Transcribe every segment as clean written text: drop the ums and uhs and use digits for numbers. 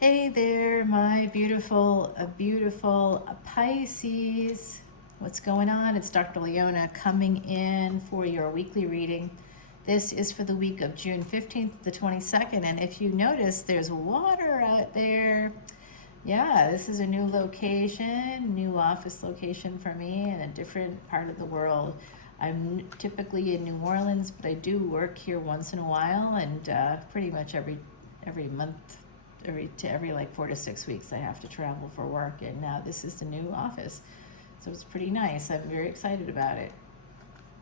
Hey there, my beautiful Pisces. What's going on? It's Dr. Leona coming in for your weekly reading. This is for the week of June 15th to the 22nd. And if you notice, there's water out there. Yeah, this is a new location, new office location for me in a different part of the world. I'm typically in New Orleans, but I do work here once in a while, and pretty much every month, every like 4 to 6 weeks, I have to travel for work. And now this is the new office, so it's pretty nice. I'm very excited about it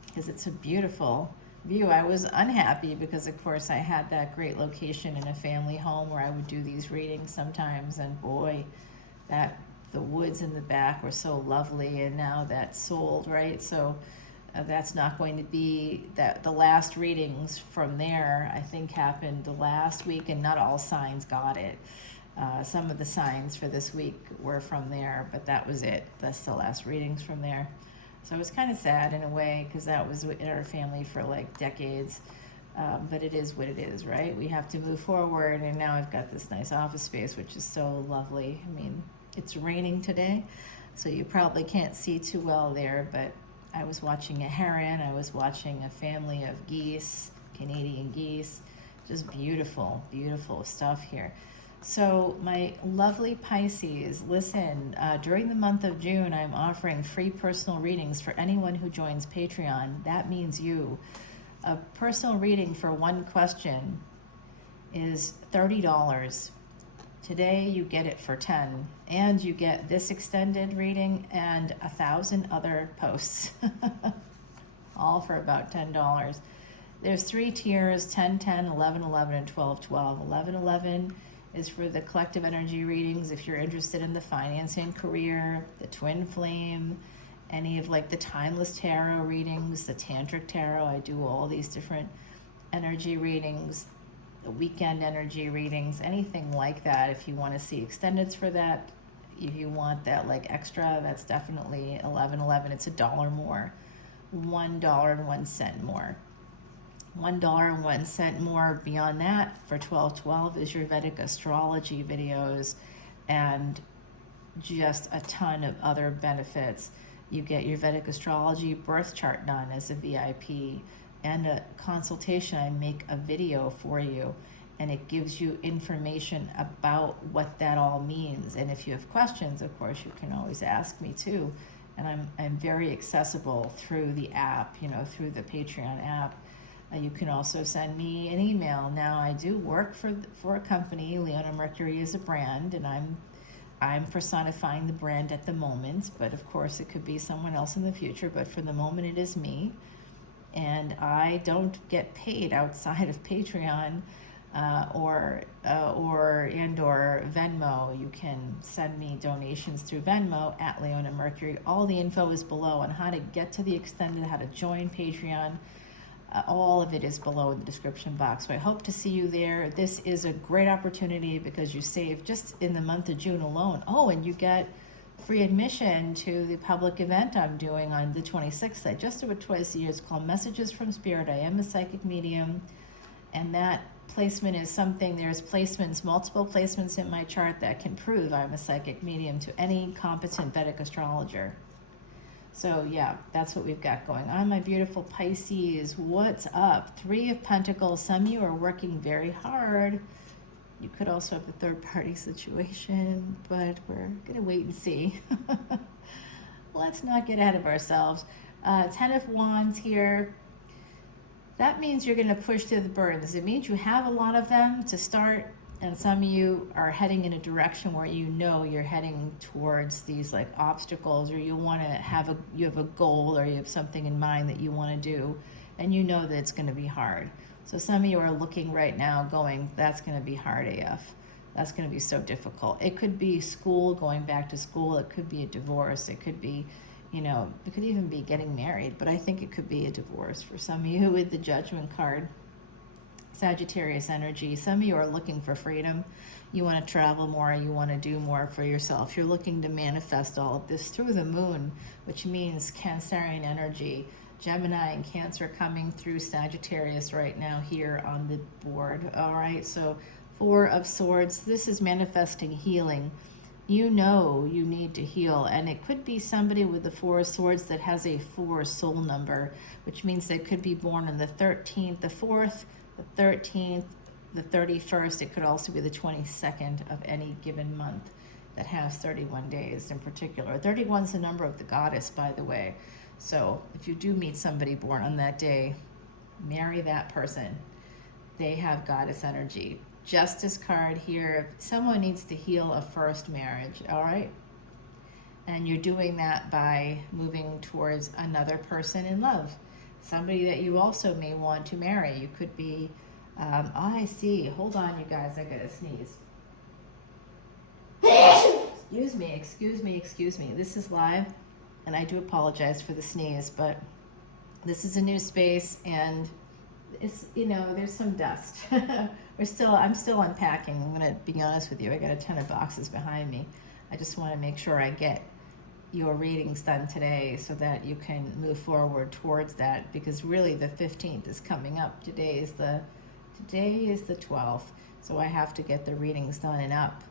because it's a beautiful view. I was unhappy because, of course, I had that great location in a family home where I would do these readings sometimes, and boy, that the woods in the back were so lovely, and now that's sold, right? So that's not going to be that. The last readings from there, I think, happened the last week, and not all signs got it. Some of the signs for this week were from there, but that was it. That's the last readings from there. So it was kind of sad in a way, because that was in our family for like decades. But it is what it is, right? We have to move forward, and now I've got this nice office space, which is so lovely. I mean, it's raining today, so you probably can't see too well there, but I was watching a heron, I was watching a family of geese, Canadian geese. Just beautiful, beautiful stuff here. So, my lovely Pisces, listen, during the month of June, I'm offering free personal readings for anyone who joins Patreon. That means you. A personal reading for one question is $30. Today you get it for $10, and you get this extended reading and 1,000 other posts, all for about $10. There's 3 tiers: 10, 10, 11, 11, and 12, 12. 11, 11 is for the collective energy readings if you're interested in the finance and career, the twin flame, any of like the timeless tarot readings, the tantric tarot. I do all these different energy readings, the weekend energy readings, anything like that. If you want to see extendeds for that, if you want that like extra, that's definitely 1111. It's $1 more, $1.01 more. $1.01 more beyond that for 1212 is your Vedic Astrology videos, and just a ton of other benefits. You get your Vedic Astrology birth chart done as a VIP, and a consultation. I make a video for you, and it gives you information about what that all means. And if you have questions, of course, you can always ask me too. And I'm very accessible through the app, through the Patreon app. You can also send me an email. Now, I do work for a company. Leona Mercury is a brand, and I'm personifying the brand at the moment, but of course it could be someone else in the future. But for the moment, it is me, and I don't get paid outside of Patreon or Venmo. You can send me donations through Venmo at Leona Mercury. All the info is below on how to get to the extended, how to join Patreon. All of it is below in the description box. So I hope to see you there. This is a great opportunity because you save just in the month of June alone. Oh, and you get free admission to the public event I'm doing on the 26th. I just do it twice a year. It's called Messages from Spirit. I am a psychic medium, and that placement is something, there's placements, multiple placements in my chart that can prove I'm a psychic medium to any competent Vedic astrologer. So yeah, that's what we've got going on, my beautiful Pisces. What's up? 3 of Pentacles. Some of you are working very hard. You could also have a third-party situation, but we're going to wait and see. Let's not get ahead of ourselves. 10 of Wands here. That means you're going to push through the burdens. It means you have a lot of them to start, and some of you are heading in a direction where you're heading towards these like obstacles, or you have a goal, or you have something in mind that you want to do, and you know that it's going to be hard. So some of you are looking right now going, that's going to be hard AF. That's going to be so difficult. It could be school, going back to school. It could be a divorce. It could be, it could even be getting married, but I think it could be a divorce for some of you with the Judgment card. Sagittarius energy. Some of you are looking for freedom. You want to travel more. You want to do more for yourself. You're looking to manifest all of this through the moon, which means Cancerian energy. Gemini and Cancer coming through Sagittarius right now here on the board. All right, so Four of Swords, this is manifesting healing. You know you need to heal, and it could be somebody with the Four of Swords that has a 4 soul number, which means they could be born on the 13th, the 4th, the 13th, the 31st. It could also be the 22nd of any given month that has 31 days in particular. 31 is the number of the goddess, by the way. So if you do meet somebody born on that day, marry that person. They have goddess energy. Justice card here. Someone needs to heal a first marriage, all right? And you're doing that by moving towards another person in love. Somebody that you also may want to marry. You could be, I see. Hold on, you guys. I gotta sneeze. Excuse me. This is live, and I do apologize for the sneeze, but this is a new space, and it's, there's some dust. I'm still unpacking. I'm gonna be honest with you. I got a ton of boxes behind me. I just want to make sure I get your readings done today so that you can move forward towards that, because really the 15th is coming up. Today is the 12th, so I have to get the readings done and up.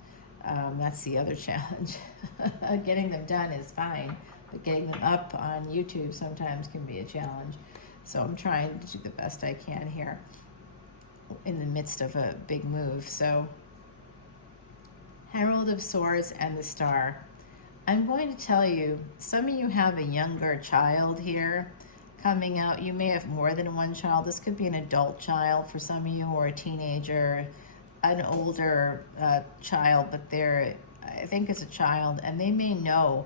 That's the other challenge. Getting them done is fine, but getting them up on YouTube sometimes can be a challenge. So I'm trying to do the best I can here in the midst of a big move. So Herald of Swords and the Star. I'm going to tell you, some of you have a younger child here coming out. You may have more than one child. This could be an adult child for some of you, or a teenager, an older child, but I think it's a child, and they may know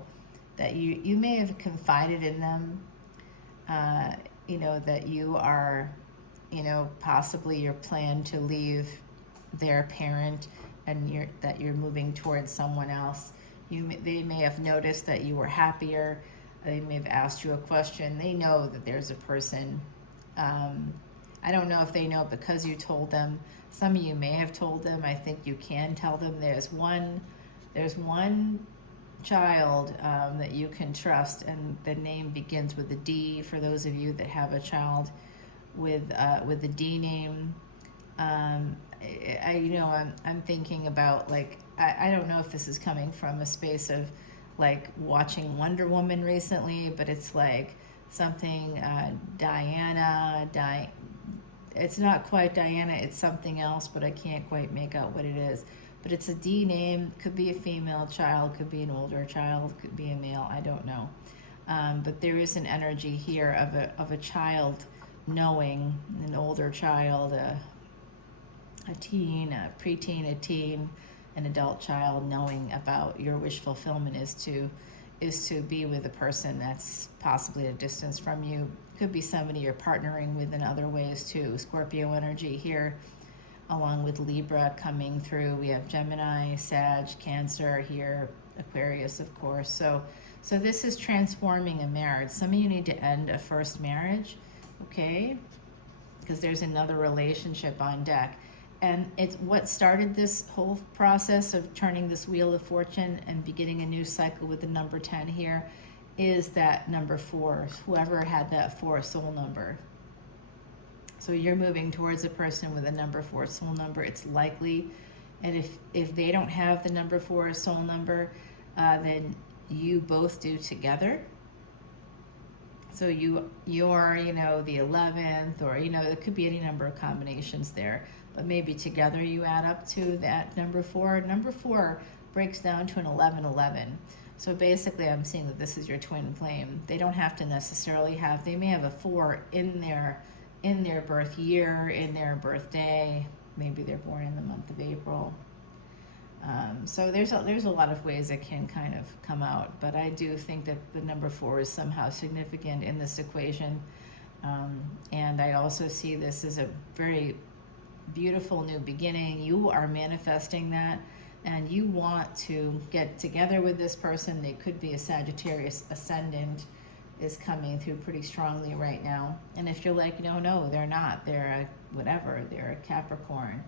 that you may have confided in them, that you are, possibly your plan to leave their parent, and that you're moving towards someone else. They may have noticed that you were happier. They may have asked you a question. They know that there's a person. I don't know if they know because you told them. Some of you may have told them. I think you can tell them. There's one child that you can trust, and the name begins with a D. For those of you that have a child with the D name, I'm thinking about, like, I don't know if this is coming from a space of like watching Wonder Woman recently, but it's like something it's not quite Diana, it's something else, but I can't quite make out what it is. But it's a D name. Could be a female child, could be an older child, could be a male, I don't know. But there is an energy here of a child knowing, an older child, a teen, a preteen, a teen, an adult child knowing about your wish fulfillment is to be with a person that's possibly at a distance from you. Could be somebody you're partnering with in other ways too. Scorpio energy here, along with Libra coming through. We have Gemini, Sag, Cancer here, Aquarius, of course. So this is transforming a marriage. Some of you need to end a first marriage, okay? Because there's another relationship on deck. And it's what started this whole process of turning this wheel of fortune and beginning a new cycle with the number 10 here is that number 4, whoever had that 4 soul number. So you're moving towards a person with a number 4 soul number. It's likely, and if they don't have the number 4 soul number, then you both do together. So you're, the 11th, or, it could be any number of combinations there. But maybe together you add up to that number 4. Number 4 breaks down to an 11-11. So basically I'm seeing that this is your twin flame. They don't have to necessarily they may have a 4 in their birth year, in their birthday. Maybe they're born in the month of April. So there's a lot of ways it can kind of come out, but I do think that the number 4 is somehow significant in this equation. And I also see this as a very beautiful new beginning. You are manifesting that, and you want to get together with this person. They could be a Sagittarius ascendant is coming through pretty strongly right now. And if you're like, no, they're not, they're a Capricorn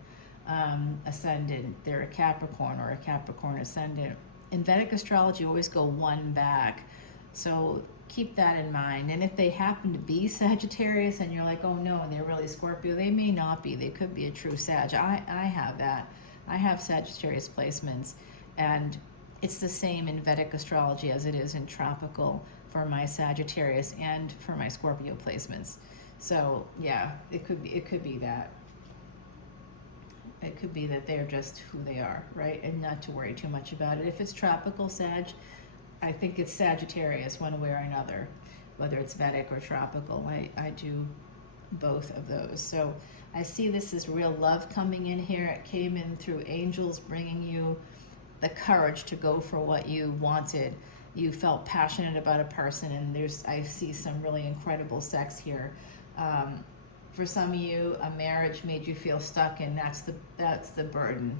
ascendant, they're a Capricorn or a Capricorn ascendant. In Vedic astrology, you always go one back. So keep that in mind. And if they happen to be Sagittarius and you're like, oh no, they're really Scorpio, they may not be. They could be a true Sag. I have that. I have Sagittarius placements, and it's the same in Vedic astrology as it is in tropical for my Sagittarius and for my Scorpio placements. So yeah, it could be that. It could be that they're just who they are, right? And not to worry too much about it. If it's tropical Sag, I think it's Sagittarius one way or another, whether it's Vedic or tropical. I do both of those. So I see this as real love coming in here. It came in through angels bringing you the courage to go for what you wanted. You felt passionate about a person, and I see some really incredible sex here. For some of you, a marriage made you feel stuck, and that's the burden,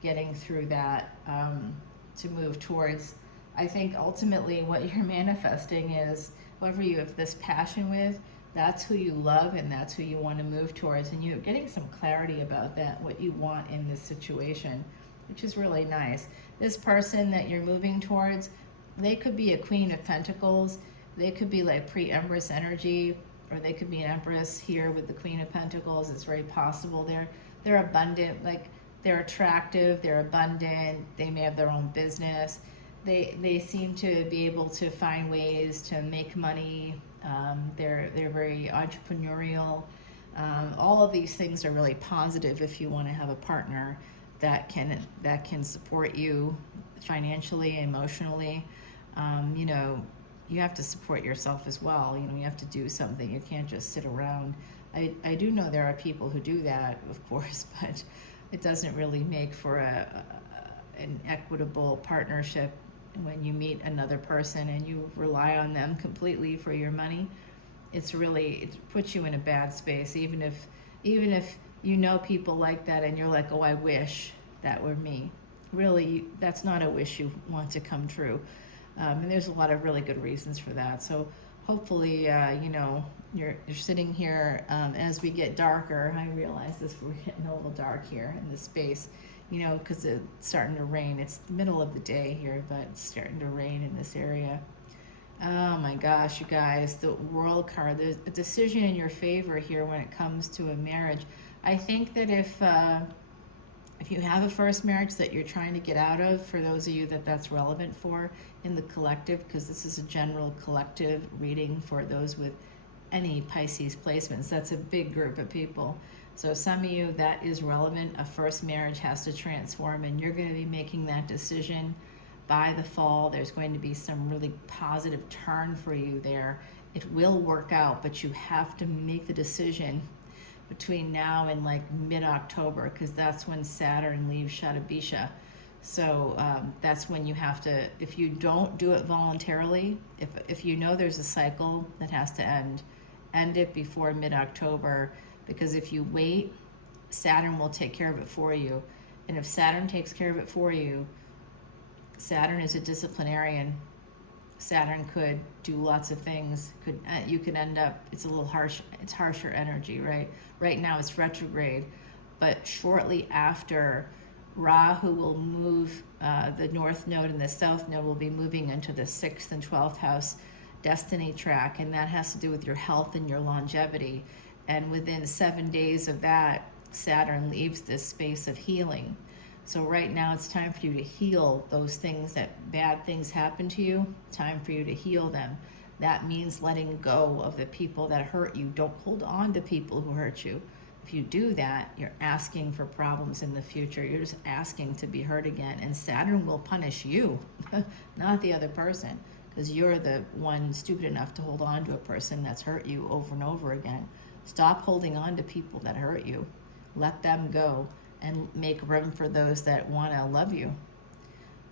getting through that, to move towards. I think ultimately what you're manifesting is whoever you have this passion with, that's who you love and that's who you want to move towards, and you're getting some clarity about that, what you want in this situation, which is really nice. This person that you're moving towards, they could be a Queen of Pentacles, they could be like pre-Empress energy, or they could be an Empress here with the Queen of Pentacles. It's very possible. They're abundant, like they're attractive, they're abundant, they may have their own business. They seem to be able to find ways to make money. They're very entrepreneurial. All of these things are really positive if you want to have a partner that can support you financially, emotionally. You know, you have to support yourself as well. You know, you have to do something. You can't just sit around. I do know there are people who do that, of course, but it doesn't really make for an equitable partnership when you meet another person and you rely on them completely for your money. It puts you in a bad space, even if you know people like that and you're like, oh, I wish that were me. Really, that's not a wish you want to come true. And there's a lot of really good reasons for that. So hopefully, you know, you're sitting here as we get darker. I realize this, we're getting a little dark here in this space, you know, because it's starting to rain. It's the middle of the day here, but it's starting to rain in this area. Oh my gosh, you guys, the World card, there's a decision in your favor here when it comes to a marriage. I think that if you have a first marriage that you're trying to get out of, for those of you that's relevant for in the collective, because this is a general collective reading for those with any Pisces placements, that's a big group of people. So some of you that is relevant, a first marriage has to transform, and you're going to be making that decision by the fall. There's going to be some really positive turn for you there. It will work out, but you have to make the decision between now and like mid-October, because that's when Saturn leaves Shatabisha. So that's when you have to, if you don't do it voluntarily, if you know there's a cycle that has to end it before mid-October, because if you wait, Saturn will take care of it for you. And if Saturn takes care of it for you, Saturn is a disciplinarian. Saturn could do lots of things. You could end up, it's a little harsh, it's harsher energy, right? Right now it's retrograde, but shortly after, Rahu will move, the North Node and the South Node will be moving into the 6th and 12th house destiny track, and that has to do with your health and your longevity. And within 7 days of that, Saturn leaves this space of healing. So right now it's time for you to heal those things, that bad things happen to you, time for you to heal them. That means letting go of the people that hurt you. Don't hold on to people who hurt you. If you do that, you're asking for problems in the future. You're just asking to be hurt again. And Saturn will punish you, not the other person, because you're the one stupid enough to hold on to a person that's hurt you over and over again. Stop holding on to people that hurt you. Let them go and make room for those that want to love you.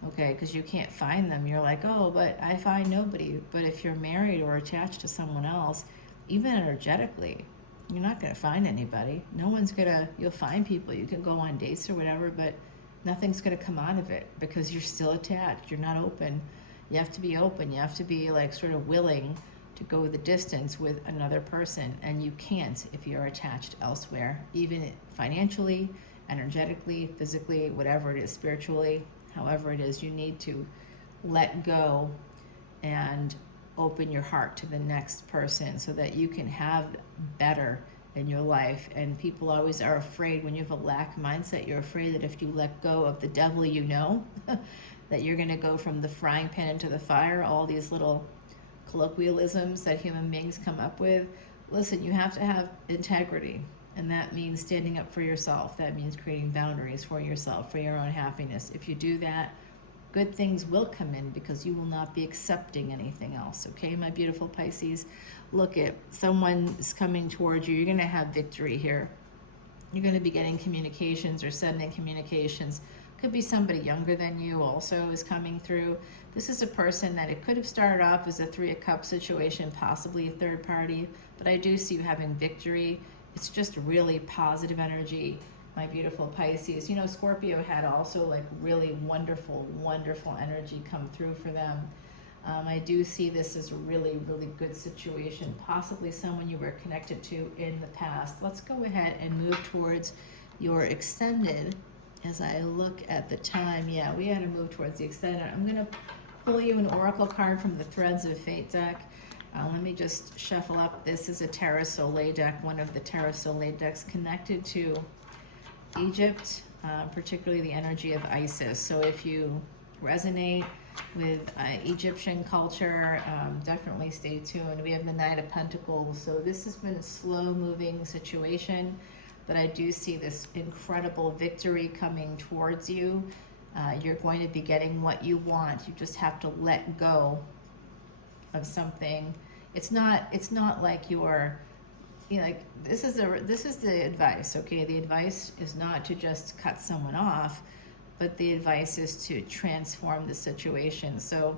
Okay, because you can't find them. You're like, oh, but I find nobody. But if you're married or attached to someone else, even energetically, you're not going to find anybody. No one's going to, you'll find people. You can go on dates or whatever, but nothing's going to come out of it because you're still attached. You're not open. You have to be open. You have to be like sort of willing to go the distance with another person. And you can't if you're attached elsewhere, even financially, energetically, physically, whatever it is, spiritually, however it is, you need to let go and open your heart to the next person so that you can have better in your life. And people always are afraid when you have a lack mindset. You're afraid that if you let go of the devil, that you're going to go from the frying pan into the fire. All these little colloquialisms that human beings come up with. Listen, you have to have integrity, and that means standing up for yourself. That means creating boundaries for yourself, for your own happiness. If you do that, good things will come in because you will not be accepting anything else. Okay, my beautiful Pisces? Look, at someone is coming towards you. You're going to have victory here. You're going to be getting communications or sending communications. Could be somebody younger than you also is coming through. This is a person that it could have started off as a 3 of Cups situation, possibly a third party, but I do see you having victory. It's just really positive energy, my beautiful Pisces. You know, Scorpio had also like really wonderful, wonderful energy come through for them. I do see this as a really, really good situation, possibly someone you were connected to in the past. Let's go ahead and move towards your extended. As I look at the time, yeah, we had to move towards the extended. I'm going to pull you an oracle card from the Threads of Fate deck. Let me just shuffle up. This is a Terra Soleil deck, one of the Terra Soleil decks connected to Egypt, particularly the energy of Isis. So if you resonate with Egyptian culture, definitely stay tuned. We have the Knight of Pentacles. So this has been a slow-moving situation, but I do see this incredible victory coming towards you. You're going to be getting what you want. You just have to let go of something. It's not like you're, like this is the advice. Okay, the advice is not to just cut someone off, but the advice is to transform the situation. So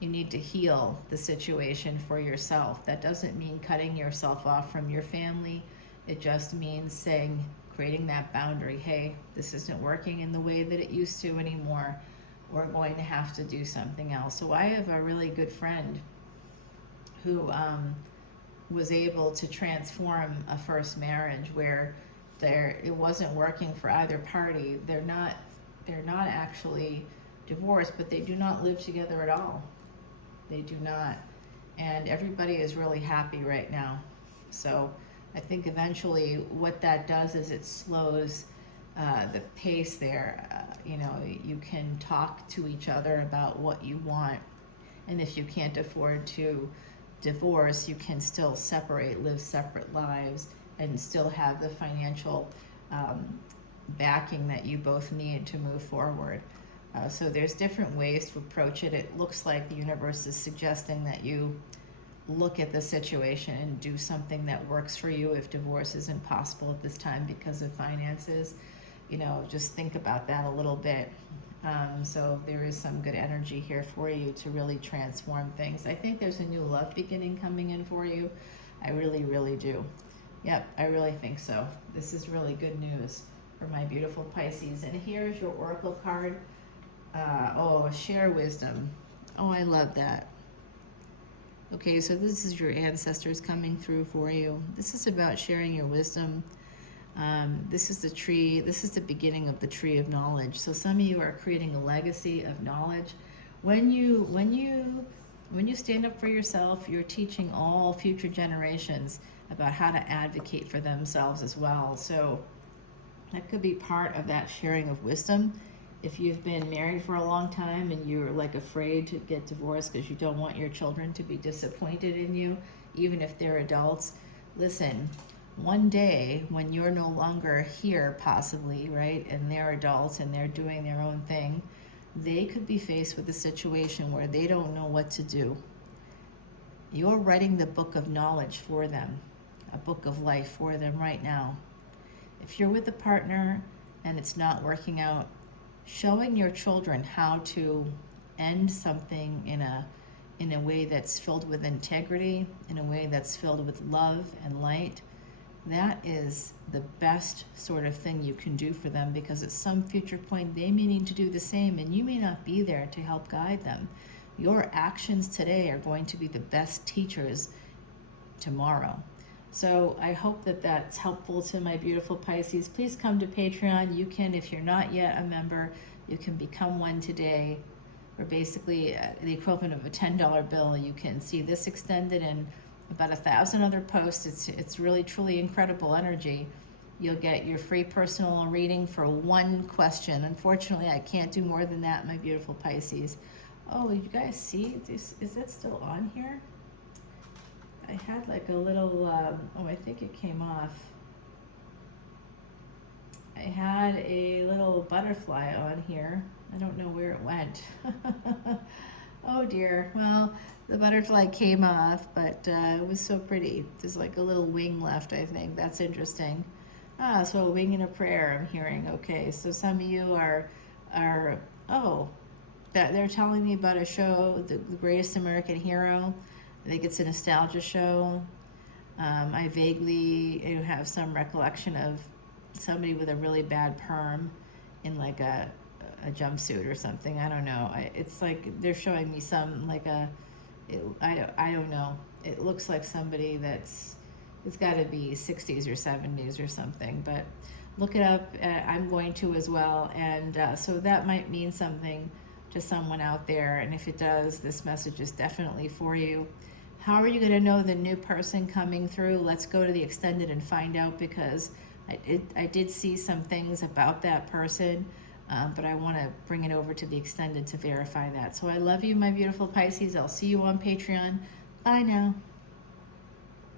you need to heal the situation for yourself. That doesn't mean cutting yourself off from your family. It just means creating that boundary. Hey, this isn't working in the way that it used to anymore. We're going to have to do something else. So I have a really good friend who was able to transform a first marriage where it wasn't working for either party. They're not actually divorced, but they do not live together at all. They do not. And everybody is really happy right now. So I think eventually what that does is it slows the pace there. You can talk to each other about what you want. And if you can't afford to divorce, you can still live separate lives, and still have the financial backing that you both need to move forward. So there's different ways to approach it. It looks like the universe is suggesting that you look at the situation and do something that works for you. If divorce isn't possible at this time because of finances, just think about that a little bit. So there is some good energy here for you to really transform things. I think there's a new love beginning coming in for you. I really, really do. Yep, I really think so. This is really good news for my beautiful Pisces. And here's your oracle card. Share wisdom. Oh, I love that. Okay, so this is your ancestors coming through for you. This is about sharing your wisdom. This is the tree. This is the beginning of the tree of knowledge. So some of you are creating a legacy of knowledge. When you stand up for yourself, you're teaching all future generations about how to advocate for themselves as well. So that could be part of that sharing of wisdom. If you've been married for a long time and you're like afraid to get divorced because you don't want your children to be disappointed in you, even if they're adults, listen, one day when you're no longer here possibly, right, and they're adults and they're doing their own thing, they could be faced with a situation where they don't know what to do. You're writing the book of knowledge for them, a book of life for them right now. If you're with a partner and it's not working out, showing your children how to end something in a way that's filled with integrity, in a way that's filled with love and light, that is the best sort of thing you can do for them, because at some future point they may need to do the same and you may not be there to help guide them. Your actions today are going to be the best teachers tomorrow. So I hope that that's helpful to my beautiful Pisces. Please come to Patreon. You can, if you're not yet a member, you can become one today. Or basically the equivalent of a $10 bill. You can see this extended and about 1,000 other posts. It's really truly incredible energy. You'll get your free personal reading for one question. Unfortunately, I can't do more than that, my beautiful Pisces. Oh, you guys see this? Is it still on here? I had like a little, oh, I think it came off. I had a little butterfly on here. I don't know where it went. Oh dear. Well, the butterfly came off, but it was so pretty. There's like a little wing left, I think. That's interesting. Ah, so a wing and a prayer, I'm hearing. Okay, so some of you are oh, that they're telling me about a show, the Greatest American Hero. I think it's a nostalgia show. I vaguely have some recollection of somebody with a really bad perm in like a jumpsuit or something. I don't know. It's like they're showing me some like I don't know. It looks like somebody it's got to be 60s or 70s or something. But look it up. I'm going to as well, and so that might mean something to someone out there. And if it does, this message is definitely for you. How are you going to know the new person coming through? Let's go to the extended and find out, because I did see some things about that person, but I want to bring it over to the extended to verify that. So I love you, my beautiful Pisces. I'll see you on Patreon. Bye now.